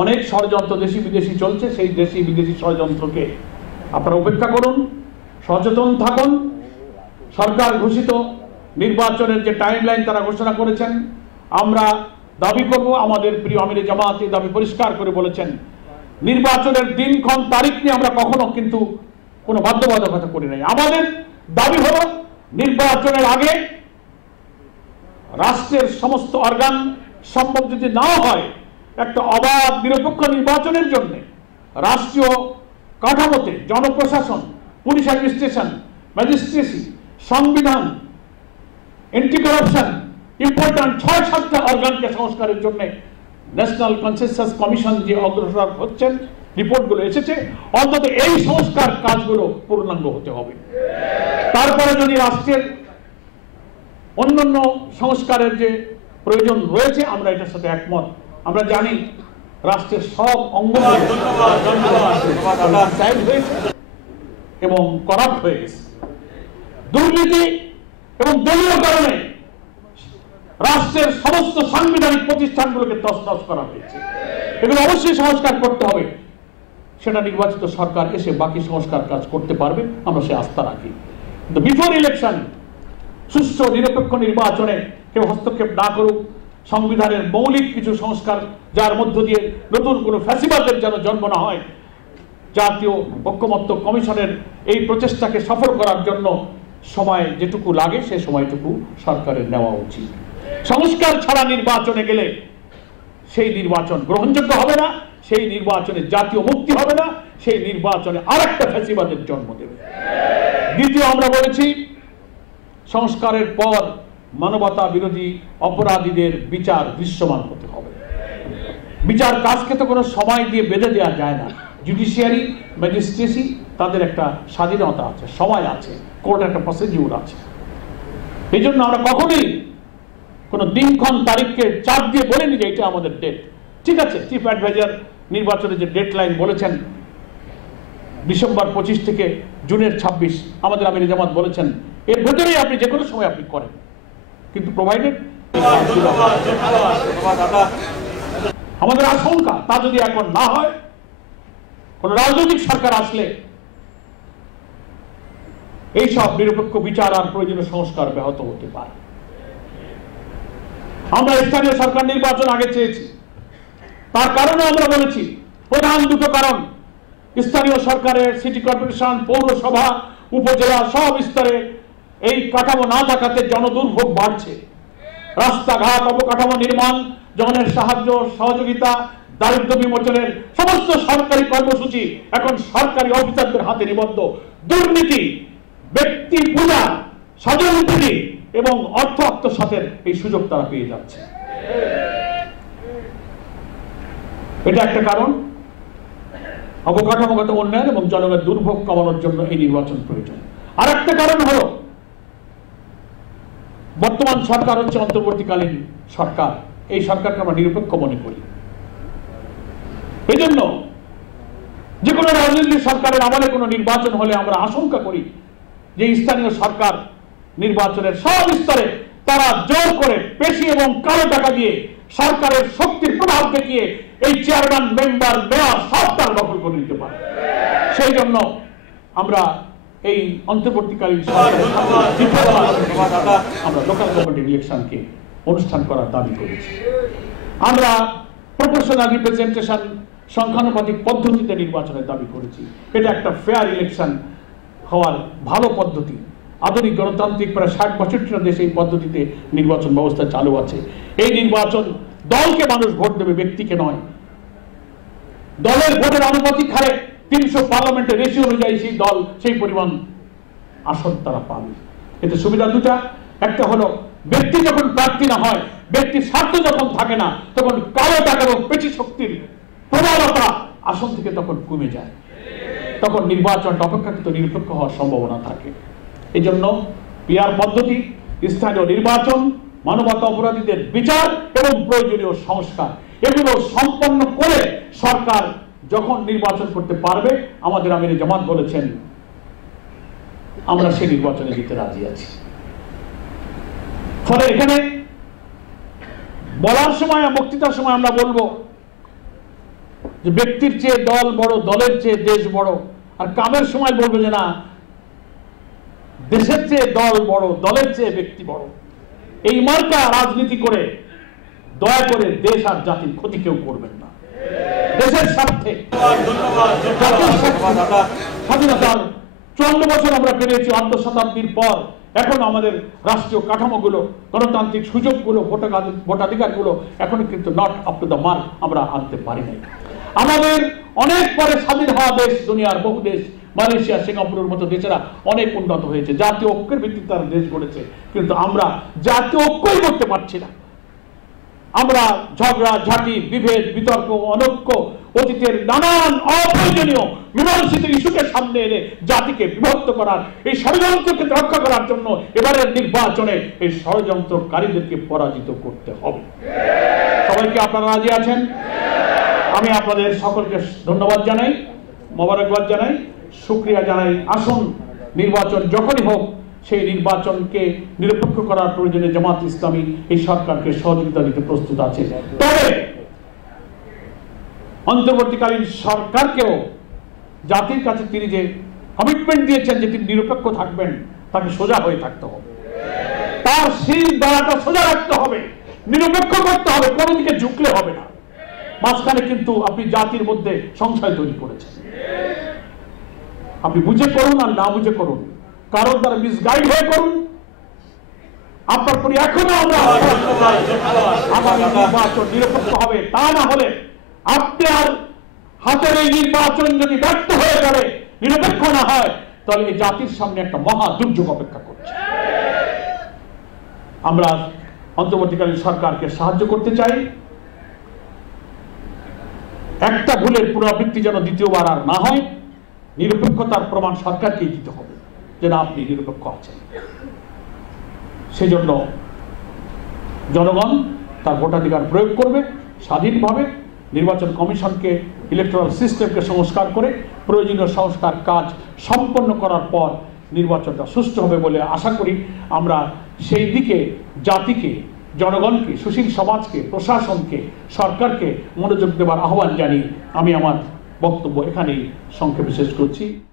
অনেক ষড়যন্ত্র দেশি বিদেশি চলছে, সেই দেশি বিদেশি ষড়যন্ত্রকে আপনারা উপেক্ষা করুন, সচেতন থাকুন। সরকার ঘোষিত নির্বাচনের যে টাইমলাইন তারা ঘোষণা করেছেন, আমরা দাবি করব, আমাদের প্রিয় আমিরে জামাত এই দাবি পরিষ্কার করে বলেছেন, নির্বাচনের দিনক্ষণ তারিখ নিয়ে আমরা কখনো কিন্তু কোনো বাধ্যবাধকতা করি নাই। আমাদের দাবি হলো নির্বাচনের আগে রাষ্ট্রের সমস্ত অর্গান সম্ভব যদি না হয়, একটা অবাধ নিরপেক্ষ নির্বাচনের জন্য রাষ্ট্রীয় কাঠামোতে জনপ্রশাসন, পুলিশ অ্যাডমিনিস্ট্রেশন, ম্যাজিস্ট্রেসি, সংবিধান, এন্টি কারাপশন, ইম্পর্টেন্ট ৬-৭টা অর্গানকে সংস্কারের জন্য ন্যাশনাল কনসেনসাস কমিশন যে অগ্রসর হচ্ছেন, রিপোর্টগুলো এসেছে, অন্তত এই সংস্কার কাজগুলো পূর্ণাঙ্গ হতে হবে। তারপরে যদি রাষ্ট্রের অন্যান্য সংস্কারের যে প্রয়োজন রয়েছে, আমরা এটার সাথে একমত। আমরা জানি রাষ্ট্রের সব অঙ্গ এবং করাপ্ট হয়ে গেছে, দুর্নীতি এবং দলীয় কারণে রাষ্ট্রের সমস্ত সাংবিধানিক প্রতিষ্ঠানগুলোকে তছনছ করা হয়েছে। এগুলো অবশ্যই সংস্কার করতে হবে। সেটা নির্বাচিত সরকার এসে বাকি সংস্কার কাজ করতে পারবে, আমরা সে আস্থা রাখি। কিন্তু বিফোর ইলেকশন সুষ্ঠু নিরপেক্ষ নির্বাচনে কেউ হস্তক্ষেপ না করুক, সংবিধানের মৌলিক কিছু সংস্কার যার মধ্য দিয়ে নতুন কোনো ফ্যাসিবাদের যেন জন্ম না হয়, জাতীয় ঐক্যমত্য কমিশনের এই প্রচেষ্টাকে সফল করার জন্য সময় যেটুকু লাগে সে সময়টুকু সরকারের নেওয়া উচিত। সংস্কার ছাড়া নির্বাচনে গেলে সেই নির্বাচন গ্রহণযোগ্য হবে না, সেই নির্বাচনে জাতীয় মুক্তি হবে না, সেই নির্বাচনে আরেকটা ফ্যাসিবাদের জন্ম দেবে। দ্বিতীয়, আমরা বলেছি সংস্কারের পর মানবতা বিরোধী অপরাধীদের বিচার দৃশ্যমান হতে হবে। বিচার কাজকে তো কোনো সময় দিয়ে বেঁধে দেওয়া যায় না। জুডিশিয়ারি, ম্যাজিস্ট্রেসি তাদের একটা স্বাধীনতা আছে, সময় আছে, কোর্টের একটা প্রসিডিউর আছে। এই জন্য আমরা কখনোই কোনো দিনক্ষণ তারিখকে চাপ দিয়ে বলিনি যে এটা আমাদের ডেট। ঠিক আছে, চিফ অ্যাডভাইজার নির্বাচনের যে ডেডলাইন বলেছেন ডিসেম্বর 25 থেকে জুনের 26, আমাদের আমিরে জামাত বলেছেন এর ভেতরেই আপনি যে কোনো সময় আপনি করেন, কিন্তু প্রোভাইডেড আমাদের আশঙ্কা তা যদি এখন না হয়, কোন রাজনৈতিক সরকার আসলে এইসব নিরপেক্ষ বিচার আর প্রয়োজনীয় সংস্কার ব্যাহত হতে পারে। আমরা স্থানীয় সরকার নির্বাচন আগে চেয়েছি, তার কারণে আমরা বলেছি প্রধান দুটো কারণ, স্থানীয় সরকারের সিটি কর্পোরেশন, পৌরসভা, উপজেলা সব স্তরে এই কাঠামো না থাকাতে জনদুর্ভোগ বাড়ছে। রাস্তাঘাট, অবকাঠামো নির্মাণ, জনের সাহায্য সহযোগিতা, দারিদ্র বিমোচনের সমস্ত সরকারি কর্মসূচি এখন সরকারি অফিসারদের হাতে নিবদ্ধ। দুর্নীতি, ব্যক্তি পূজা, স্বজনপ্রীতি এবং অর্থ আত্মসাতের এই সুযোগ তারা পেয়ে যাচ্ছে। এটা একটা কারণ, অবকাঠামোগত উন্নয়ন এবং জনগণের দুর্ভোগ কমানোর জন্য এই নির্বাচন প্রয়োজন। আর একটা কারণ হলো বর্তমান সরকার হচ্ছে অন্তর্বর্তীকালীন সরকার, এই সরকারকে আমরা নিরপেক্ষ মনে করি। এই জন্য যে কোনো রাজনৈতিক সরকারের আমলে কোনো নির্বাচন হলে আমরা আশঙ্কা করি যে স্থানীয় সরকার নির্বাচনের সব স্তরে তারা জোর করে পেশি এবং কালো টাকা দিয়ে সরকারের শক্তির প্রভাব দেখিয়ে এই চেয়ারম্যান, মেম্বার, মেয়র সব তারা দখল করে নিতে পারে। সেই জন্য আমরা এই অন্তর্বর্তীকালীন আমরা লোকাল গভর্নমেন্ট ইলেকশনকে অনুষ্ঠান করার দাবি করেছি। আমরা প্রপোর্শনাল রিপ্রেজেন্টেশন, সংখ্যানুপাতিক পদ্ধতিতে নির্বাচনের দাবি করেছি। এটা একটা ফেয়ার ইলেকশন হওয়ার ভালো পদ্ধতি। আধুনিক গণতান্ত্রিক প্রায় 60 বছরের দেশে এই পদ্ধতিতে নির্বাচন ব্যবস্থা চালু আছে। এই নির্বাচন দলকে মানুষ ভোট দেবে, ব্যক্তিকে নয়। দলের ভোটের আনুপাতিক হারে 300 পার্লামেন্টের রেশিও অনুযায়ী সেই দল সেই পরিমাণ আসন তারা পাবে। এতে সুবিধা দুটা, একটা হলো ব্যক্তি যখন প্রার্থী না হয়, ব্যক্তির স্বার্থ যখন থাকে না, তখন কালো টাকা এবং পেশি শক্তির প্রবলতা আসন থেকে তখন কমে যায়, তখন নির্বাচনটা অপেক্ষাকৃত নিরপেক্ষ হওয়ার সম্ভাবনা থাকে। এই জন্য পিআর পদ্ধতি, স্থানীয় নির্বাচন, মানবতা অপরাধীদের বিচার এবং প্রয়োজনীয় সংস্কার এগুলো সম্পন্ন করে সরকার যখন নির্বাচন করতে পারবে, আমাদের আমিরে জামাত বলেছেন আমরা সেই নির্বাচনে যেতে রাজি আছি। ফলে এখানে বলার সময়, বক্তৃতার সময় আমরা বলবো যে ব্যক্তির চেয়ে দল বড়, দলের চেয়ে দেশ বড়, আর কামের সময় বলবে যে না দেশের চেয়ে দল বড়, দলের চেয়ে ব্যক্তি বড়। এই মার্কা রাজনীতি করে দয়া করে দেশ আর জাতির ক্ষতি কেউ করবেন না। দেশের স্বার্থে স্বাধীনতার 54 বছর আমরা পেরিয়েছি, অর্ধ শতাব্দীর পর এখন আমাদের রাষ্ট্রীয় কাঠামোগুলো, গণতান্ত্রিক সুযোগগুলো, ভোটাধিকারগুলো এখনো কিন্তু not up to the mark আমরা আনতে পারি নাই। আমাদের অনেক পরে স্বাধীন হওয়া দেশ, দুনিয়ার বহু দেশ, মালয়েশিয়া, সিঙ্গাপুরের মতো দেশেরা অনেক উন্নত হয়েছে, জাতীয় ঐক্যের ভিত্তিতে তারা দেশ গড়েছে, কিন্তু আমরা জাতীয় ঐক্যই করতে পারছি না। আমরা ঝগড়া ঝাঁটি, বিভেদ, বিতর্ক, অনৈক্য, অতীতের নানান অপ্রয়োজনীয় মীমাংসিত ইস্যুকে সামনে এনে জাতিকে বিভক্ত করার, এই ষড়যন্ত্রকে রক্ষা করার জন্য এবারের নির্বাচনে এই ষড়যন্ত্রকারীদেরকে পরাজিত করতে হবে। সবাইকে আপনারা রাজি আছেন? আমি আপনাদের সকলকে ধন্যবাদ জানাই, মোবারকবাদ জানাই, শুকরিয়া জানাই। আসুন নির্বাচন যখনই হোক সেই নির্বাচনকে নিরপেক্ষ করার প্রয়োজনে জামাত ইসলামী এই সরকারকে সহযোগিতা দিতে প্রস্তুত আছে। তবে অন্তর্বর্তীকালীন সরকারকেও জাতির কাছে তিনি যে কমিটমেন্ট দিয়েছেন যে তিনি নিরপেক্ষ থাকবেন, তাকে সোজা হয়ে থাকতে হবে, তার সেই দাঁড়াটা সোজা রাখতে হবে, নিরপেক্ষ করতে হবে, কোনো দিকে ঝুঁকলে হবে না। মাঝখানে কিন্তু আপনি জাতির মধ্যে সংশয় তৈরি করেছেন। আপনি বুঝে করুন আর না বুঝে করুন, কারণ দ্বারা মিসগাইড হয়ে করুন, আপনার পরে এখনো আমরা আগামী নির্বাচন নিরপেক্ষ হবে। তা না হলে আপনার হাতের এই নির্বাচন যদি ব্যর্থ হয়ে গেলে, নিরপেক্ষ না হয়, তাহলে এই জাতির সামনে একটা মহা দুর্যোগ অপেক্ষা করছে। আমরা অন্তর্বর্তীকালীন সরকারকে সাহায্য করতে চাই। একটা ভুলের পুনরাবৃত্তি যেন দ্বিতীয়বার আর না হয়। নিরপেক্ষতার প্রমাণ সরকারকেই দিতে হবে যে না আপনি নিরপেক্ষ আছেন। সেজন্য জনগণ তার ভোটাধিকার প্রয়োগ করবে স্বাধীনভাবে। নির্বাচন কমিশনকে, ইলেকট্রাল সিস্টেমকে সংস্কার করে প্রয়োজনীয় সংস্কার কাজ সম্পন্ন করার পর নির্বাচনটা সুষ্ঠু হবে বলে আশা করি। আমরা সেই দিকে জাতিকে, জনগণকে, সুশীল সমাজকে, প্রশাসনকে, সরকারকে মনোযোগ দেওয়ার আহ্বান জানিয়ে আমি আমার বক্তব্য এখানেই সংক্ষেপে শেষ করছি।